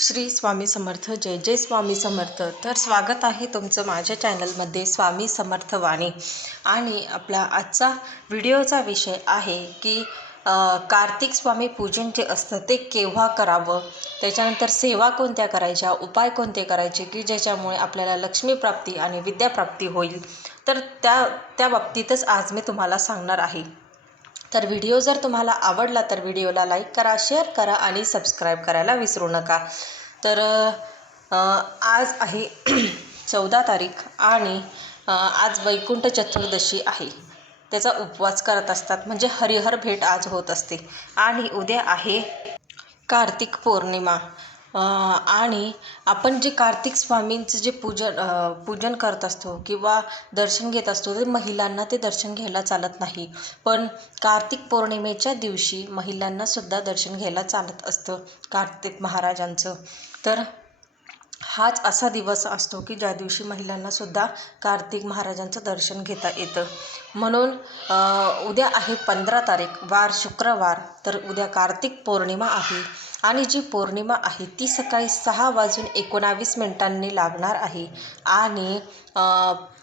श्री स्वामी समर्थ जय जय स्वामी समर्थ. तर स्वागत आहे तुमचं माझ्या चॅनलमध्ये स्वामी समर्थ वाणी. आणि आपला आजचा व्हिडिओचा विषय आहे की कार्तिक स्वामी पूजन जे असतं ते केव्हा करावं? त्याच्यानंतर सेवा कोणत्या करायच्या? उपाय कोणते करायचे? की ज्याच्यामुळे आपल्याला लक्ष्मीप्राप्ती आणि विद्याप्राप्ती होईल? तर त्या त्या बाबतीतच आज मी तुम्हाला सांगणार आहे. तर व्हिडिओ जर तुम्हाला आवडला तर व्हिडिओला लाईक करा शेअर करा आणि सबस्क्राईब करायला विसरू नका. तर आज आहे चौदा तारीख आणि आज वैकुंठ चतुर्दशी आहे. त्याचा उपवास करत असतात म्हणजे हरिहर भेट आज होत असते. आणि उद्या आहे कार्तिक पौर्णिमा. आणि आपण जे कार्तिक स्वामींचं जे पूजन पूजन करत असतो किंवा दर्शन घेत असतो ते महिलांना ते दर्शन घ्यायला चालत नाही. पण कार्तिक पौर्णिमेच्या दिवशी महिलांना सुद्धा दर्शन घ्यायला चालत असतं कार्तिक महाराजांचं. तर हाच असा दिवस असतो की ज्या दिवशी महिलांनासुद्धा कार्तिक महाराजांचं दर्शन घेता येतं. म्हणून उद्या आहे पंधरा तारीख वार शुक्रवार तर उद्या कार्तिक पौर्णिमा आहे. आणि जी पौर्णिमा आहे ती सकाळी सहा वाजून एकोणावीस मिनिटांनी लागणार आहे. आणि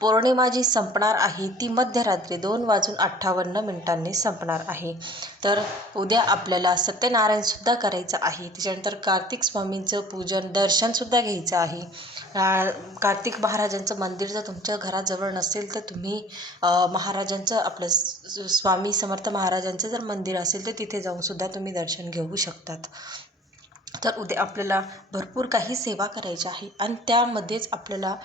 पौर्णिमा जी संपणार आहे ती मध्यरात्री दोन वाजून अठ्ठावन्न मिनिटांनी संपणार आहे. तर उद्या आपल्याला सत्यनारायणसुद्धा करायचं आहे. त्याच्यानंतर कार्तिक स्वामींचं पूजन दर्शनसुद्धा घ्यायचं आहे. कार्तिक महाराजांचं मंदिर जर तुमच्या घराजवळ नसेल तर तुम्ही महाराजांचं आपलं स्वामी समर्थ महाराजांचं जर मंदिर असेल तर तिथे जाऊनसुद्धा तुम्ही दर्शन घेऊ शकतात. तर उद्या आपल्याला भरपूर काही सेवा करायची आहे. आणि त्यामध्येच आपल्याला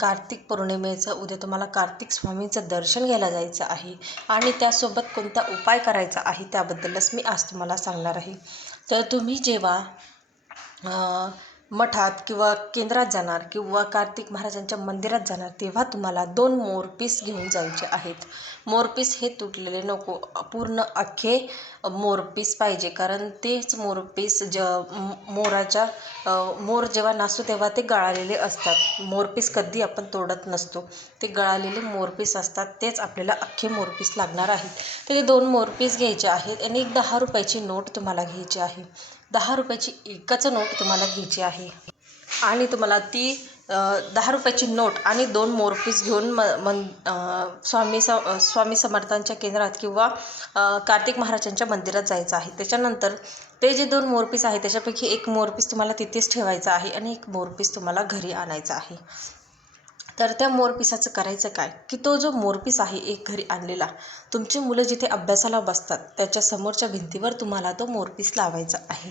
कार्तिक पौर्णिमेचं उद्या तुम्हाला कार्तिक स्वामींचं दर्शन घ्यायला जायचं आहे. आणि त्यासोबत कोणता उपाय करायचा आहे त्याबद्दलच मी आज तुम्हाला सांगणार आहे. तर तुम्ही जेव्हा मठात किंवा केंद्रात जाणार किंवा कार्तिक महाराजांच्या मंदिरात जाणार तेव्हा तुम्हाला दोन मोरपीस घेऊन जायचे आहेत. मोरपीस हे तुटलेले नको पूर्ण अख्खे मोरपीस पाहिजे. कारण तेच मोरपीस ज मोराच्या मोर जेव्हा नासू तेव्हा ते गळालेले असतात. मोरपीस कधी आपण तोडत नसतो. ते गळालेले मोरपीस असतात तेच आपल्याला अख्खे मोरपीस लागणार आहेत. तर ते दोन मोरपीस घ्यायचे आहेत आणि एक दहा रुपयाची नोट तुम्हाला घ्यायची आहे. दहा रुपयाची एकच नोट तुम्हाला घ्यायची आहे. आणि तुम्हाला ती दहा रुपयाची नोट आणि दोन मोरपीस घेऊन म मन स्वामी स स्वामी समर्थांच्या केंद्रात किंवा कार्तिक महाराजांच्या मंदिरात जायचं आहे. त्याच्यानंतर ते जे दोन मोरपीस आहे त्याच्यापैकी एक मोरपीस तुम्हाला तिथेच ठेवायचा आहे आणि एक मोरपीस तुम्हाला घरी आणायचा आहे. तर त्या मोरपिसाचं करायचं काय? की तो जो मोरपीस आहे एक घरी आणलेला तुमची मुलं जिथे अभ्यासाला बसतात त्याच्या समोरच्या भिंतीवर तुम्हाला तो मोरपीस लावायचा आहे.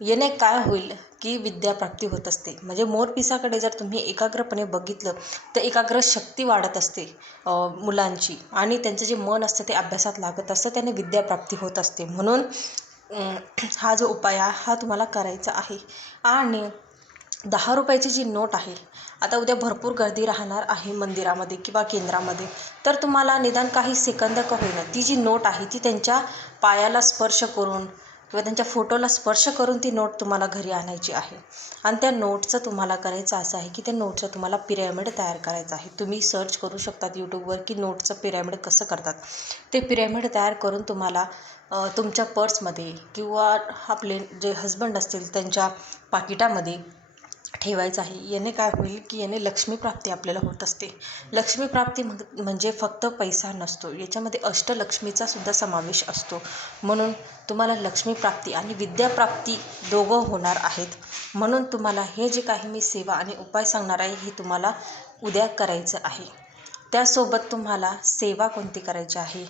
याने काय होईल की विद्याप्राप्ती होत असते. म्हणजे मोरपिसाकडे जर तुम्ही एकाग्रपणे बघितलं तर एकाग्र शक्ती वाढत असते मुलांची. आणि त्यांचं जे मन असतं ते अभ्यासात लागत असतं त्याने विद्याप्राप्ती होत असते. म्हणून हा जो उपाय हा तुम्हाला करायचा आहे. आणि दहा रुपयाची जी नोट आहे आता उद्या भरपूर गर्दी राहणार आहे मंदिरामध्ये किंवा केंद्रामध्ये. तर तुम्हाला निदान काही सेकंद का होईना ती जी नोट आहे ती त्यांच्या पायाला स्पर्श करून किंवा त्यांच्या फोटोला स्पर्श करून ती नोट तुम्हाला घरी आणायची आहे. आणि त्या नोटचं तुम्हाला करायचं असं आहे की त्या नोटचं तुम्हाला पिरॅमिड तयार करायचं आहे. तुम्ही सर्च करू शकतात यूट्यूबवर की नोटचं पिरॅमिड कसं करतात. ते पिरॅमिड तयार करून तुम्हाला तुमच्या पर्समध्ये किंवा आपले जे हजबंड असतील त्यांच्या पाकिटामध्ये ठेवायचं आहे. याने काय होईल की याने लक्ष्मीप्राप्ती आपल्याला होत असते. लक्ष्मीप्राप्ती म्हण- म्हणजे फक्त पैसा नसतो. याच्यामध्ये अष्टलक्ष्मीचा सुद्धा समावेश असतो. म्हणून तुम्हाला लक्ष्मीप्राप्ती आणि विद्याप्राप्ती दोघं होणार आहेत. म्हणून तुम्हाला हे जे काही मी सेवा आणि उपाय सांगणार आहे हे तुम्हाला उद्या करायचं आहे. त्यासोबत तुम्हाला सेवा कोणती करायची आहे?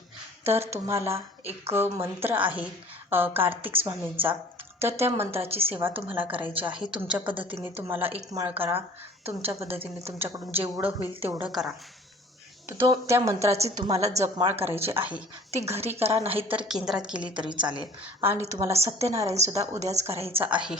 तर तुम्हाला एक मंत्र आहे कार्तिक स्वामींचा. तर त्या मंत्राची सेवा तुम्हाला करायची आहे. तुमच्या पद्धतीने तुम्हाला एक माळ करा. तुमच्या पद्धतीने तुमच्याकडून जेवढं होईल तेवढं करा. तो त्या मंत्राची तुम्हाला जपमाळ करायची आहे. ती घरी करा नाही तर केंद्रात केली तरी चालेल. आणि तुम्हाला सत्यनारायणसुद्धा उद्याच करायचं आहे.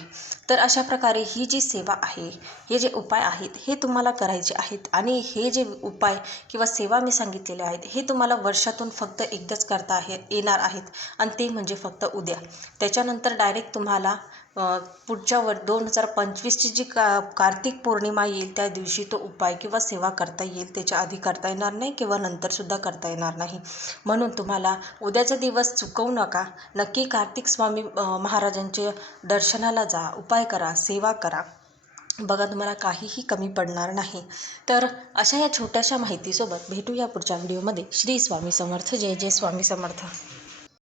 तर अशा प्रकारे ही जी सेवा आहे हे जे उपाय आहेत हे तुम्हाला करायचे आहेत. आणि हे जे उपाय किंवा सेवा मी सांगितलेले आहेत हे तुम्हाला वर्षातून फक्त एकदाच करता आहे येणार आहेत. आणि ते म्हणजे फक्त उद्या. त्याच्यानंतर डायरेक्ट तुम्हाला पुढच्या वर दोन हजार पंचवीसची जी का कार्तिक पौर्णिमा येईल त्या दिवशी तो उपाय किंवा सेवा करता येईल त्याच्या आधी करता येणार नाही किंवा नंतरसुद्धा करता येणार नाही. म्हणून तुम्हाला उद्याचा दिवस चुकवू नका. नक्की कार्तिक स्वामी महाराजांचे दर्शनाला जा. उपाय करा सेवा करा. बघा तुम्हाला काहीही कमी पडणार नाही. तर अशा या छोट्याशा माहितीसोबत भेटूया पुढच्या व्हिडिओमध्ये. श्री स्वामी समर्थ. जय जय स्वामी समर्थ.